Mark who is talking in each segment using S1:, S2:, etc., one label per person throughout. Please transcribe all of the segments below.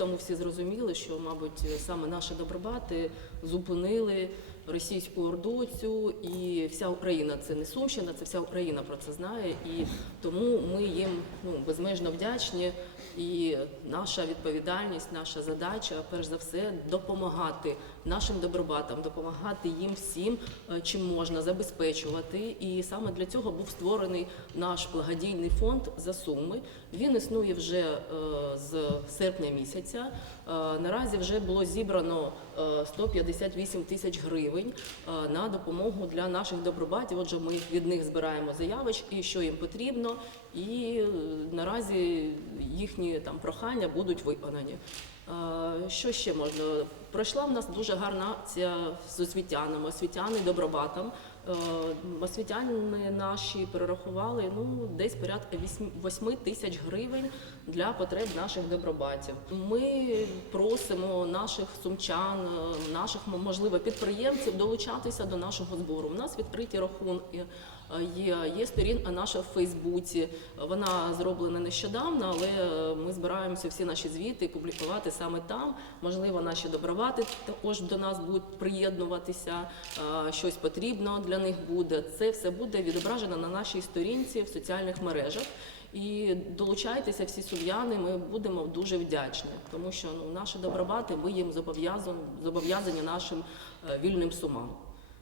S1: тому всі зрозуміли, що, мабуть, саме наші добробати зупинили російську орду цю, і вся Україна це не Сумщина, це вся Україна про це знає. І тому ми їм ну, безмежно вдячні. І наша відповідальність, наша задача, перш за все, допомагати нашим добробатам, допомагати їм всім, е, чим можна забезпечувати. І саме для цього був створений наш благодійний фонд за суми. Він існує вже е, з серпня місяця. Е, Наразі вже було зібрано е, 158 тисяч гривень е, на допомогу для наших добробатів. Отже, ми від них збираємо заявочки, що їм потрібно, і е, наразі їхні там прохання будуть виконані. Е, Що ще можна? Пройшла в нас дуже гарна акція з освітянами, освітяни добробатам. Освітяни наші перерахували ну десь порядка 8 тисяч гривень для потреб наших добробатів. Ми просимо наших сумчан, е, наших можливо підприємців долучатися до нашого збору. У нас відкриті рахунки. е, Є, є сторінка наша в Фейсбуці. Вона зроблена нещодавно, але е, ми збираємося всі наші звіти публікувати саме там. Можливо, наші добровати також до нас будуть приєднуватися. е, Щось потрібно для них буде. Це все буде відображено на нашій сторінці в соціальних мережах. І долучайтеся всі сум'яни. Ми будемо дуже вдячні, тому що ну наші добробати ми їм зобов'язані зобов'язані нашим е, вільним сумам.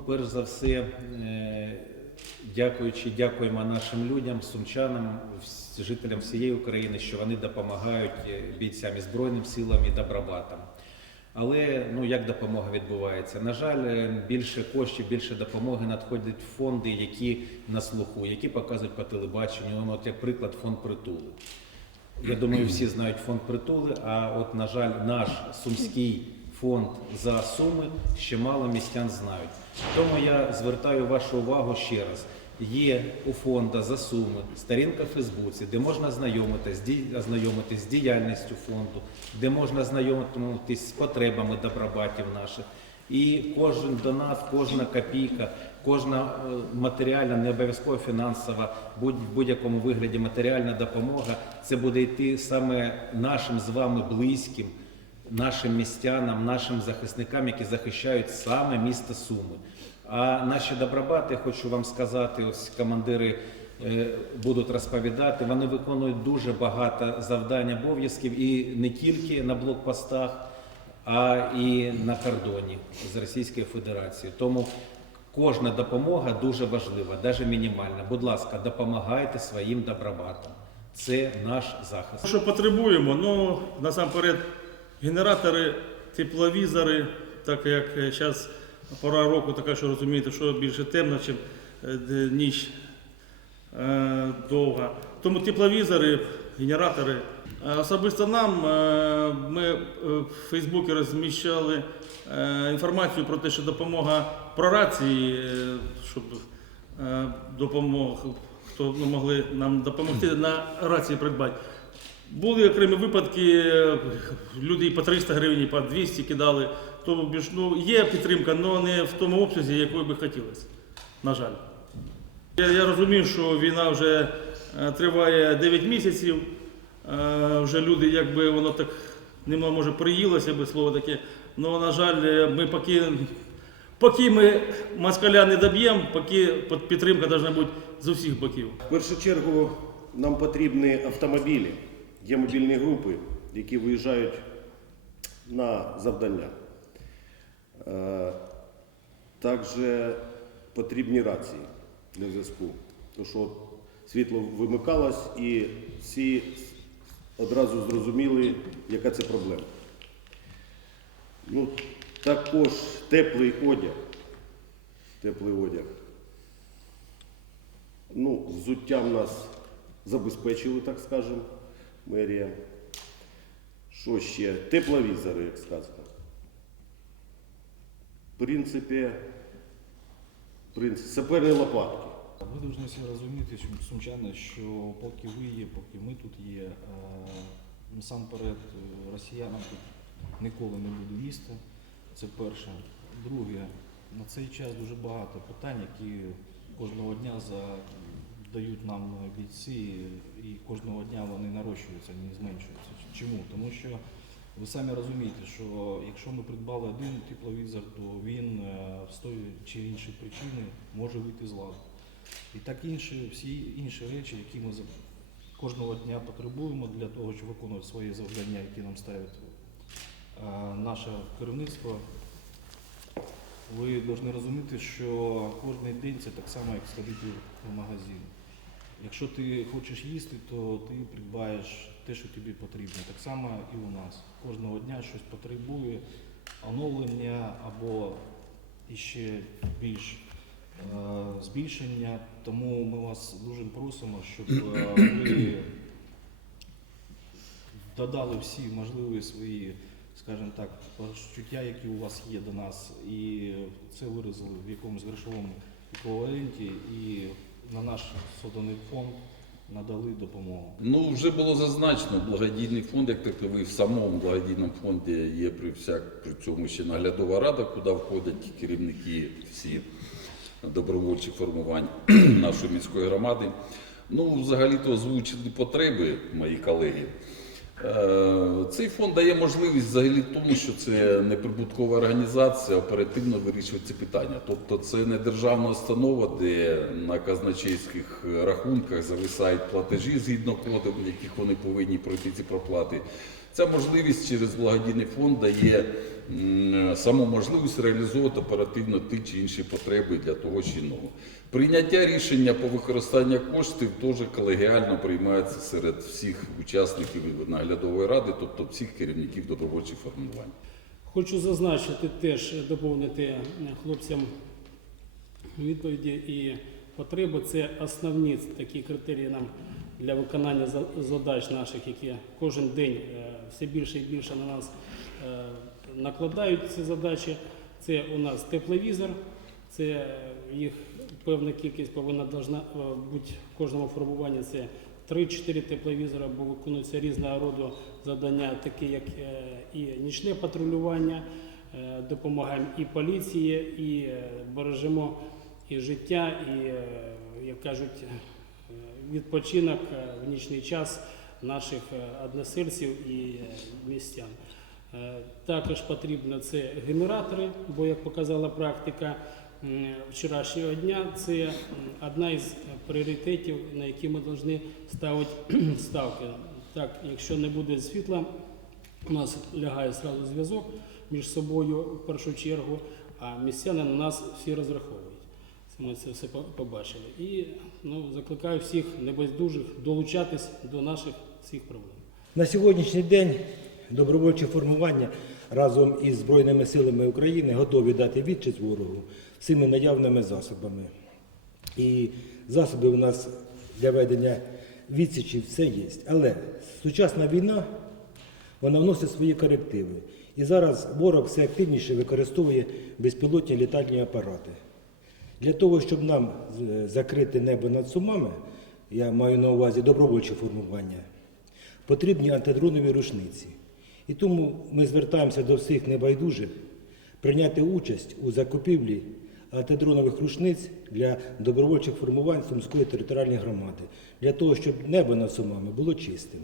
S2: Перш за все, е, дякуючи, дякуємо нашим людям, сумчанам, жителям всієї України, що вони допомагають е, бійцям і Збройним силам і добробатам. Але ну як допомога відбувається? На жаль, е, більше коштів, більше допомоги надходять фонди, які на слуху, які показують по телебаченню. Ну, От як приклад, фонд притули. Я думаю, всі знають фонд притули, а от, на жаль, наш сумський фонд за суми ще мало містян знають. Тому я звертаю вашу увагу ще раз. Є у фонду за суми сторінка в Фейсбуці, де можна знайомитись, ознайомитись з діяльністю фонду, де можна знайомитись з потребами добробатів наших. І кожен донат, кожна копійка, кожна е, матеріальна, не обов'язково фінансова, будь в будь-якому вигляді матеріальна допомога, це буде йти саме нашим з вами близьким, нашим містянам, нашим захисникам, які захищають саме місто Суми. А наші добробати, хочу вам сказати, ось командири е, будуть розповідати, вони виконують дуже багато завдань, обов'язків і не тільки на блокпостах а і на кордоні з Російською Федерацією. Тому кожна допомога дуже важлива, навіть мінімальна. Будь ласка, допомагайте своїм добробатам. Це наш захист.
S3: Що потребуємо? Ну, насамперед, генератори, тепловізори, так як зараз пора року така, що розумієте, що більше темно, чим е, ніч е, довга. Тому тепловізори, генератори. Особисто нам е, ми е, в Фейсбуці розміщали е, інформацію про те, що допомога про рації, е, щоб е, допомог, хто ну, могли нам допомогти на рації придбати. Були окремі випадки, е, люди і по 300 гривень, і по 200 кидали. Тому ну, є підтримка, але не в тому обсязі, якої би хотілося. На жаль. Я, я розумію, що війна вже е, триває 9 місяців. Е, Вже люди, якби воно так нема, може, приїлося би слово таке. Але, на жаль, ми поки, поки ми москаля не доб'ємо, поки підтримка повинна бути з усіх боків.
S4: В першу чергу нам потрібні автомобілі. Є мобільні групи, які виїжджають на завдання. Е, Також потрібні рації для зв'язку. Тому що світло вимикалось і всі одразу зрозуміли, яка це проблема. Ну, також теплий одяг. Теплий одяг. Ну, взуттям нас забезпечили, так скажемо, мерія. Що ще? Тепловізори, як сказано. В принципі, в принципі, саперні лопатки.
S5: Ми повинні розуміти, що сумчани, що поки ви є, поки ми тут є, е, насамперед е, росіянам тут ніколи не буде місця. Це перше. Друге, на цей час дуже багато питань, які кожного дня задають нам бійці, і кожного дня вони нарощуються, не зменшуються. Чому? Тому що Ви самі розумієте, що якщо ми придбали один тепловізор, то він е, з тої чи іншої причини може вийти з ладу. І так інші, всі інші речі, які ми кожного дня потребуємо для того, щоб виконувати свої завдання, які нам ставить е, наше керівництво. Ви повинні розуміти, що кожен день це так само, як сходити в магазин. Якщо ти хочеш їсти, то ти придбаєш те, що тобі потрібно. Так само і у нас. Кожного дня щось потребує оновлення або іще більш е, збільшення. Тому ми вас дуже просимо, щоб е, ви додали всі можливі свої, скажімо так, почуття, які у вас є до нас, і це виразили в якомусь грошовому еквіваленті, на наш соданий фонд надали допомогу.
S6: Ну, вже було зазначено, благодійний фонд, як таковий, в самому благодійному фонді є при всяк при цьому ще наглядова рада, куди входять керівники всі добровольчих формувань нашої міської громади. Ну, взагалі-то озвучили потреби мої колеги. Е, Цей фонд дає можливість взагалі тому, що це неприбуткова організація оперативно вирішує ці питання. Тобто це не державна установа, де на казначейських рахунках зависають платежі згідно коду, яких вони повинні пройти ці проплати. Ця можливість через благодійний фонд дає саму можливість реалізовувати оперативно ті чи інші потреби для того чи іного. Прийняття рішення по використанню коштів теж колегіально приймається серед всіх учасників наглядової ради, тобто всіх керівників добровольчих формувань.
S7: Хочу зазначити теж доповнити е, хлопцям відповіді і потреби. Це основні такі критерії нам для виконання за- задач наших, які кожен день е, все більше і більше на нас е, накладають ці задачі. Це у нас тепловізор, це їх певна кількість повинна должна е, бути в кожному формуванні. Це 3-4 тепловізора, бо виконуються різного роду завдання, такі як е, і нічне патрулювання, е, допомагаємо і поліції, і бережемо і життя, і, як кажуть, відпочинок в нічний час наших односельців і містян. Е, Також потрібно це генератори, бо як показала практика вчорашнього дня, це одна із пріоритетів, на які ми повинні ставити ставки. Так, якщо не буде світла, у нас лягає зразу зв'язок між собою в першу чергу, а містяни на нас всі розраховують. Ми це все побачили. І ну, закликаю всіх небайдужих долучатись до наших всіх проблем.
S8: На сьогоднішній день добровольче формування разом із Збройними силами України готові дати відчість ворогу всіми наявними засобами. І засоби у нас для ведення відсічі все є. Але сучасна війна вона вносить свої корективи. І зараз ворог все активніше використовує безпілотні літальні апарати. Для того, щоб нам закрити небо над Сумами, я маю на увазі добровольче формування, потрібні антидронові рушниці. І тому ми звертаємося до всіх небайдужих прийняти участь у закупівлі антидронових рушниць для добровольчих формувань Сумської територіальної громади, для того, щоб небо над Сумами було чистим.